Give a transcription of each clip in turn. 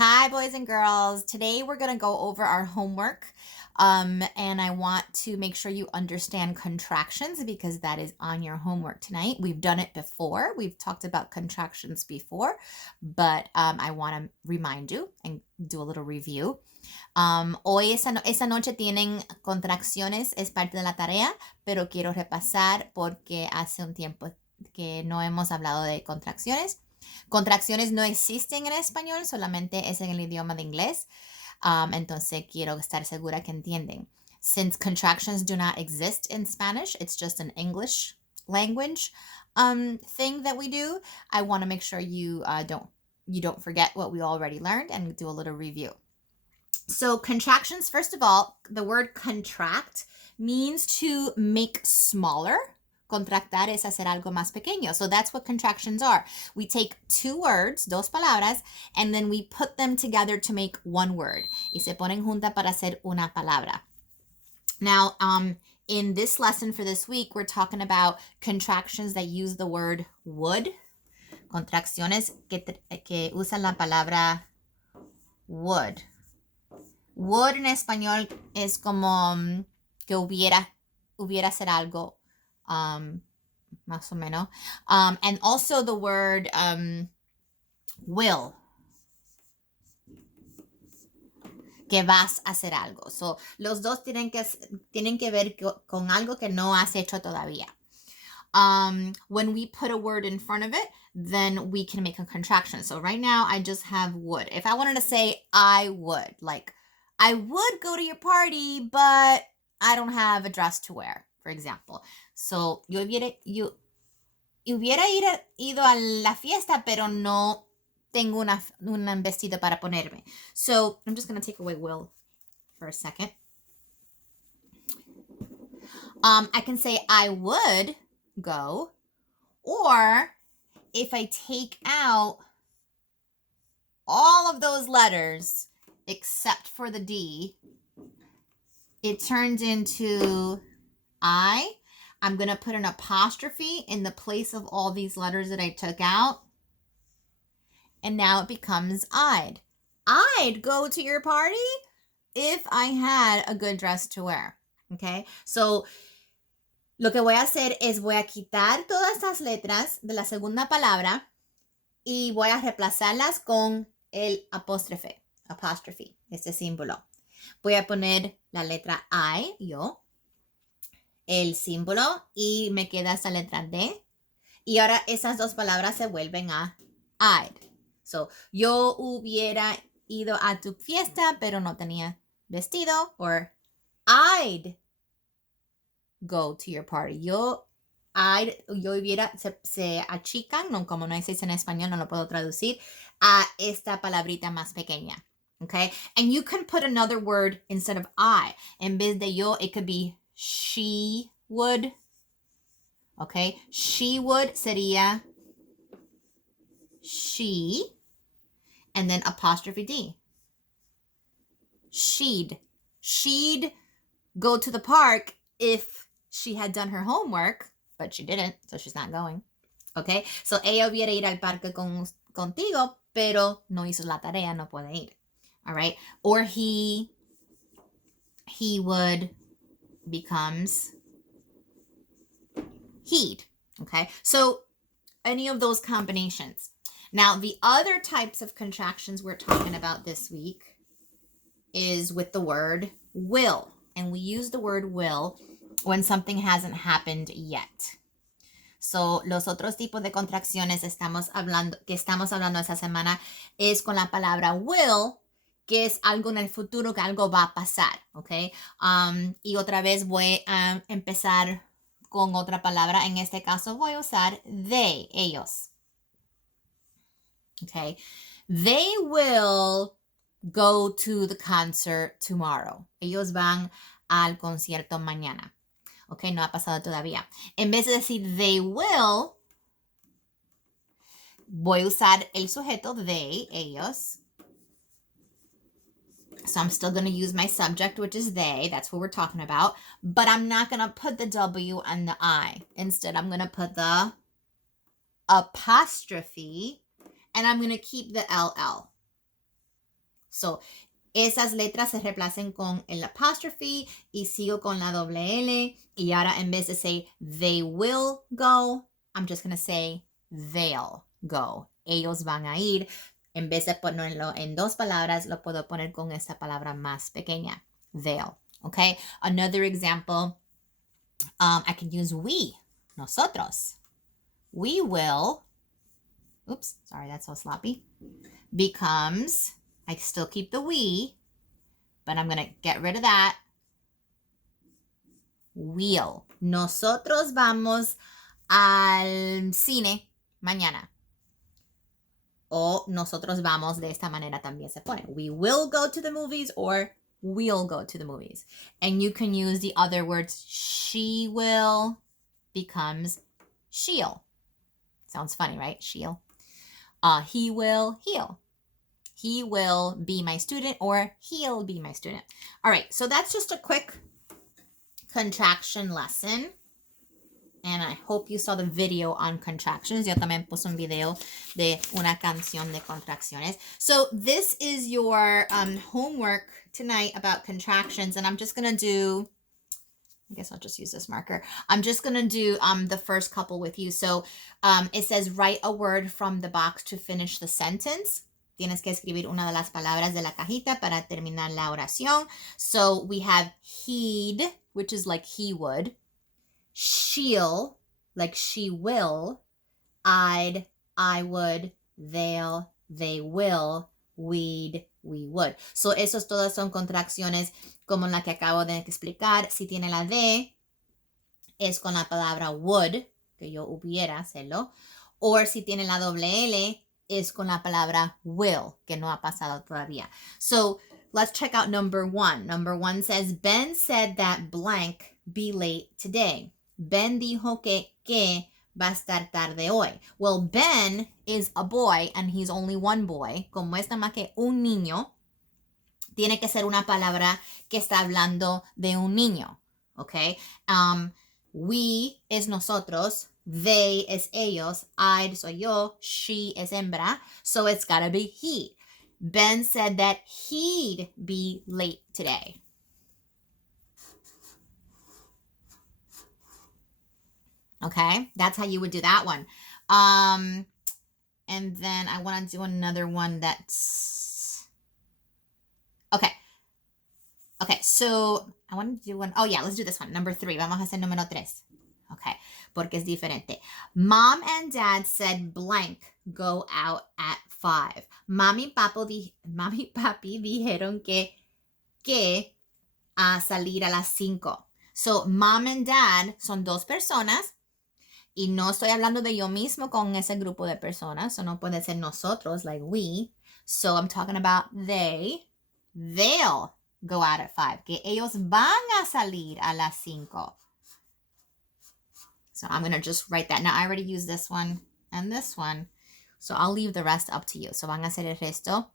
Hi, boys and girls. Today we're going to go over our homework. And I want to make sure you understand contractions because that is on your homework tonight. We've done it before. We've talked about contractions before, but I want to remind you and do a little review. Hoy esa noche tienen contracciones, es parte de la tarea, pero quiero repasar porque hace un tiempo que no hemos hablado de contracciones. Contracciones no existen en español, solamente es en el idioma de inglés. Entonces quiero estar segura que entienden. Since contractions do not exist in Spanish, it's just an English language thing that we do. I want to make sure you don't forget what we already learned and do a little review. So contractions, first of all, the word contract means to make smaller. Contractar es hacer algo más pequeño. So that's what contractions are. We take two words, dos palabras, and then we put them together to make one word. Y se ponen juntas para hacer una palabra. Now, in this lesson for this week, we're talking about contractions that use the word would. Contracciones que usan la palabra would. Would en español es como que hubiera ser algo, más o menos. And also the word will, que vas a hacer algo. So, los dos tienen que ver con algo que no has hecho todavía. When we put a word in front of it, then we can make a contraction. So right now, I just have would. If I wanted to say I would, like, I would go to your party, but I don't have a dress to wear, for example. So, yo hubiera ido a la fiesta, pero no tengo un vestido para ponerme. So, I'm just going to take away will for a second. I can say I would go, or if I take out all of those letters except for the D, it turns into I'm going to put an apostrophe in the place of all these letters that I took out. And now it becomes I'd. I'd go to your party if I had a good dress to wear. Okay? So, lo que voy a hacer es voy a quitar todas estas letras de la segunda palabra y voy a reemplazarlas con el apóstrofe, este símbolo. Voy a poner la letra I, yo, el símbolo y me queda esa letra D. Y ahora esas dos palabras se vuelven a I'd. So, yo hubiera ido a tu fiesta, pero no tenía vestido. Or I'd go to your party. Yo hubiera, se achican, no, como no existe en español, no lo puedo traducir, a esta palabrita más pequeña. Okay? And you can put another word instead of I. En vez de yo, it could be she would. Okay? She would sería she, and then apostrophe D. She'd go to the park if she had done her homework, but she didn't, so she's not going. Okay? So ella hubiera ir al parque contigo, pero no hizo la tarea, no puede ir. All right? Or he would becomes he'd. Okay? So any of those combinations. Now, the other types of contractions we're talking about this week is with the word will. And we use the word will when something hasn't happened yet. So, los otros tipos de contracciones que estamos hablando esta semana es con la palabra will, que es algo en el futuro, que algo va a pasar, ¿ok? Y otra vez voy a empezar con otra palabra. En este caso voy a usar they, ellos. Okay? They will go to the concert tomorrow. Ellos van al concierto mañana. Okay, no ha pasado todavía. En vez de decir they will, voy a usar el sujeto they, ellos. So I'm still going to use my subject, which is they. That's what we're talking about. But I'm not going to put the W and the I. Instead, I'm going to put the apostrophe, and I'm going to keep the LL. So, esas letras se reemplacen con el apostrophe y sigo con la doble L. Y ahora en vez de say they will go, I'm just going to say they'll go. Ellos van a ir. En vez de ponerlo en dos palabras, lo puedo poner con esta palabra más pequeña. They'll. Okay? Another example, I can use we. Nosotros. We will. Oops, sorry, that's so sloppy. Becomes, I still keep the we, but I'm going to get rid of that. We'll. Nosotros vamos al cine mañana. O nosotros vamos de esta manera también se pone. We will go to the movies or we'll go to the movies. And you can use the other words. She will becomes she'll. Sounds funny, right? She'll. He will, he'll. He will be my student or he'll be my student. All right, so that's just a quick contraction lesson. And I hope you saw the video on contractions. Yo también puse un video de una canción de contracciones. So this is your homework tonight about contractions. And I'm just going to do, I guess I'll just use this marker. I'm just going to do the first couple with you. So it says write a word from the box to finish the sentence. Tienes que escribir una de las palabras de la cajita para terminar la oración. So we have he'd, which is like he would. She'll, like she will. I'd, I would. They'll, they will. We'd, we would. So esos todas son contracciones como la que acabo de explicar. Si tiene la D, es con la palabra would, que yo hubiera hacerlo. O si tiene la doble L, es con la palabra will, que no ha pasado todavía. So let's check out number one. Number one says, Ben said that blank be late today. Ben dijo que va a estar tarde hoy. Well, Ben is a boy and he's only one boy. Como es nada más que un niño, tiene que ser una palabra que está hablando de un niño. Okay? We es nosotros. They es ellos. I soy yo. She es hembra. So it's gotta be he. Ben said that he'd be late today. Okay, that's how you would do that one. And then I want to do another one that's... Okay, so I want to do one... Oh, yeah, let's do this one. Number 3. Vamos a hacer número 3. Okay, porque es diferente. Mom and Dad said blank go out at 5. Mami y papi dijeron que a salir a las 5. So, Mom and Dad son dos personas. Y no estoy hablando de yo mismo con ese grupo de personas. So no puede ser nosotros, like we. So I'm talking about they. They'll go out at 5. Que ellos van a salir a las 5. So I'm going to just write that. Now I already used this one and this one. So I'll leave the rest up to you. So van a hacer el resto.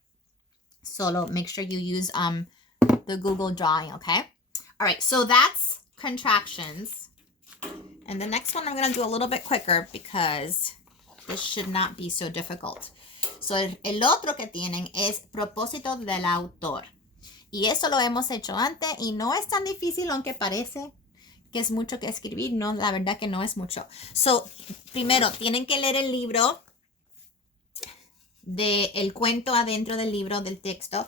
Solo make sure you use the Google Drawing, okay? All right, so that's contractions. And the next one I'm going to do a little bit quicker because this should not be so difficult. So el otro que tienen es propósito del autor. Y eso lo hemos hecho antes y no es tan difícil aunque parece que es mucho que escribir. No, la verdad que no es mucho. So, primero, tienen que leer el libro el cuento adentro del libro, del texto,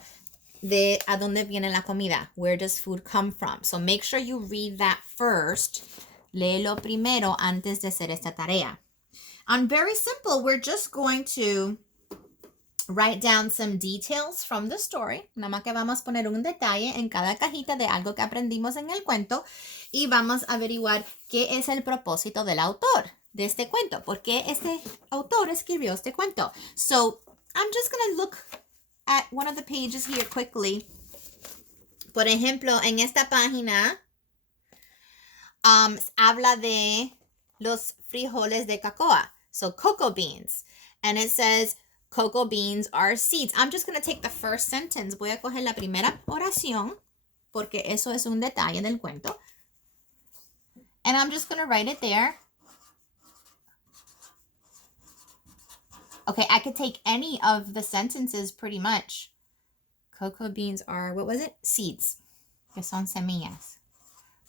de a dónde viene la comida. Where does food come from? So make sure you read that first. Léelo primero antes de hacer esta tarea. And very simple, we're just going to write down some details from the story. Nada más que vamos a poner un detalle en cada cajita de algo que aprendimos en el cuento y vamos a averiguar qué es el propósito del autor de este cuento. ¿Por qué este autor escribió este cuento? So, I'm just going to look at one of the pages here quickly. Por ejemplo, en esta página habla de los frijoles de cocoa. So, cocoa beans. And it says, cocoa beans are seeds. I'm just going to take the first sentence. Voy a coger la primera oración, porque eso es un detalle del cuento. And I'm just going to write it there. Okay, I could take any of the sentences pretty much. Cocoa beans are, what was it? Seeds, que son semillas.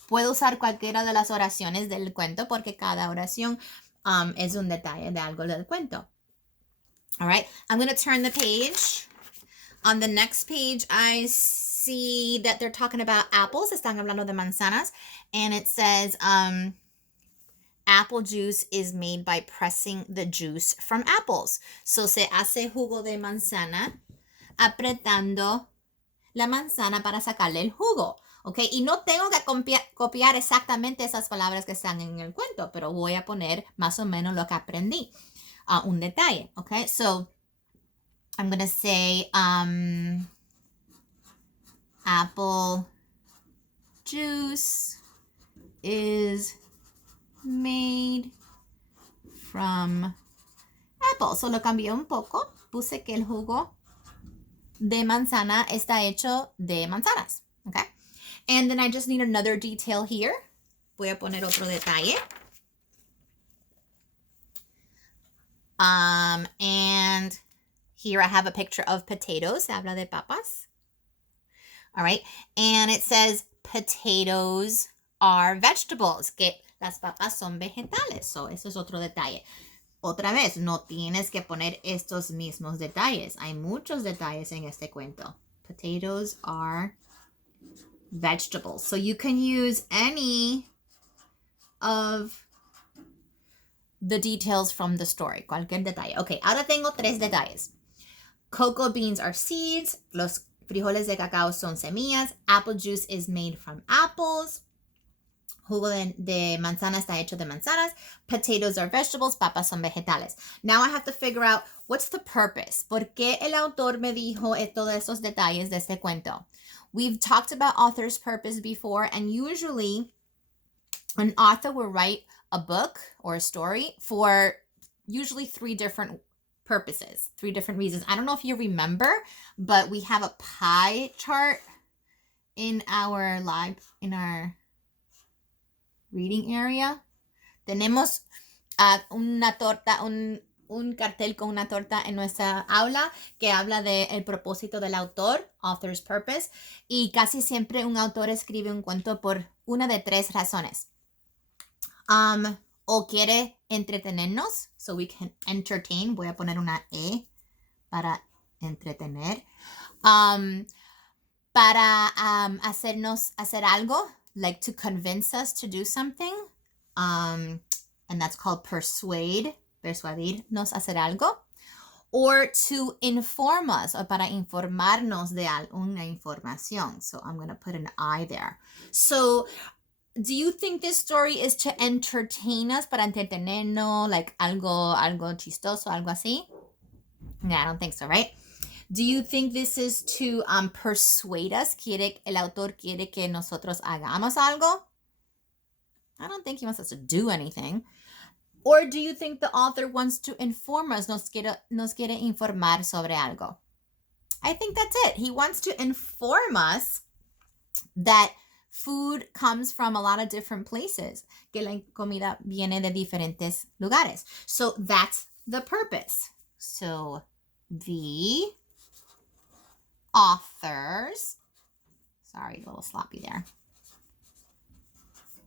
Puedo usar cualquiera de las oraciones del cuento porque cada oración es un detalle de algo del cuento. All right, I'm going to turn the page. On the next page, I see that they're talking about apples. Están hablando de manzanas. And it says, apple juice is made by pressing the juice from apples. So se hace jugo de manzana apretando la manzana para sacarle el jugo. Okay, y no tengo que copiar exactamente esas palabras que están en el cuento, pero voy a poner más o menos lo que aprendí. Un detalle. Okay, so I'm going to say apple juice is made from apple. So lo cambié un poco. Puse que el jugo de manzana está hecho de manzanas. Okay. And then I just need another detail here. Voy a poner otro detalle. And here I have a picture of potatoes. Se habla de papas. All right. And it says potatoes are vegetables. Que las papas son vegetales. So eso es otro detalle. Otra vez, no tienes que poner estos mismos detalles. Hay muchos detalles en este cuento. Potatoes are vegetables. So you can use any of the details from the story. Cualquier detalle. Ok, ahora tengo 3 detalles. Cocoa beans are seeds. Los frijoles de cacao son semillas. Apple juice is made from apples. Jugo de manzana está hecho de manzanas. Potatoes are vegetables. Papas son vegetales. Now I have to figure out what's the purpose. ¿Por qué el autor me dijo todos esos detalles de este cuento? We've talked about author's purpose before, and usually an author will write a book or a story for usually 3 different purposes, 3 different reasons. I don't know if you remember, but we have a pie chart in our reading area. Tenemos una torta, un cartel con una torta en nuestra aula que habla del propósito del autor, author's purpose, y casi siempre un autor escribe un cuento por una de 3 razones. O quiere entretenernos, so we can entertain. Voy a poner una E para entretener. Para hacernos hacer algo, like to convince us to do something. And that's called persuade. Persuadirnos a hacer algo. Or to inform us, o para informarnos de alguna información. So I'm going to put an I there. So do you think this story is to entertain us, para entretenernos, like algo chistoso, algo así? Yeah, I don't think so, right? Do you think this is to persuade us? El autor quiere que nosotros hagamos algo? I don't think he wants us to do anything. Or do you think the author wants to inform us? Nos quiere informar sobre algo? I think that's it. He wants to inform us that food comes from a lot of different places. Que la comida viene de diferentes lugares. So that's the purpose. So the author's, sorry, a little sloppy there.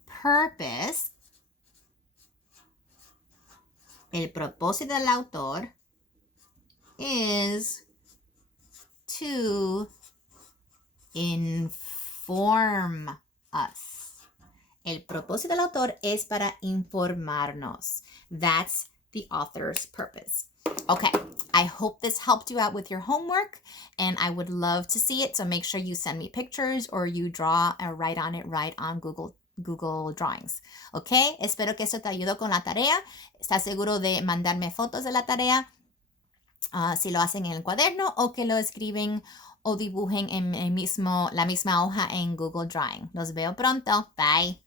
Purpose, el propósito del autor, is to inform us. El propósito del autor es para informarnos. That's the author's purpose. Okay, I hope this helped you out with your homework, and I would love to see it. So make sure you send me pictures or you draw or write on Google Drawings. Okay, espero que eso te ayudó con la tarea. ¿Estás seguro de mandarme fotos de la tarea? Si lo hacen en el cuaderno o que lo escriben o dibujen en la misma hoja en Google Drawing. Los veo pronto. Bye.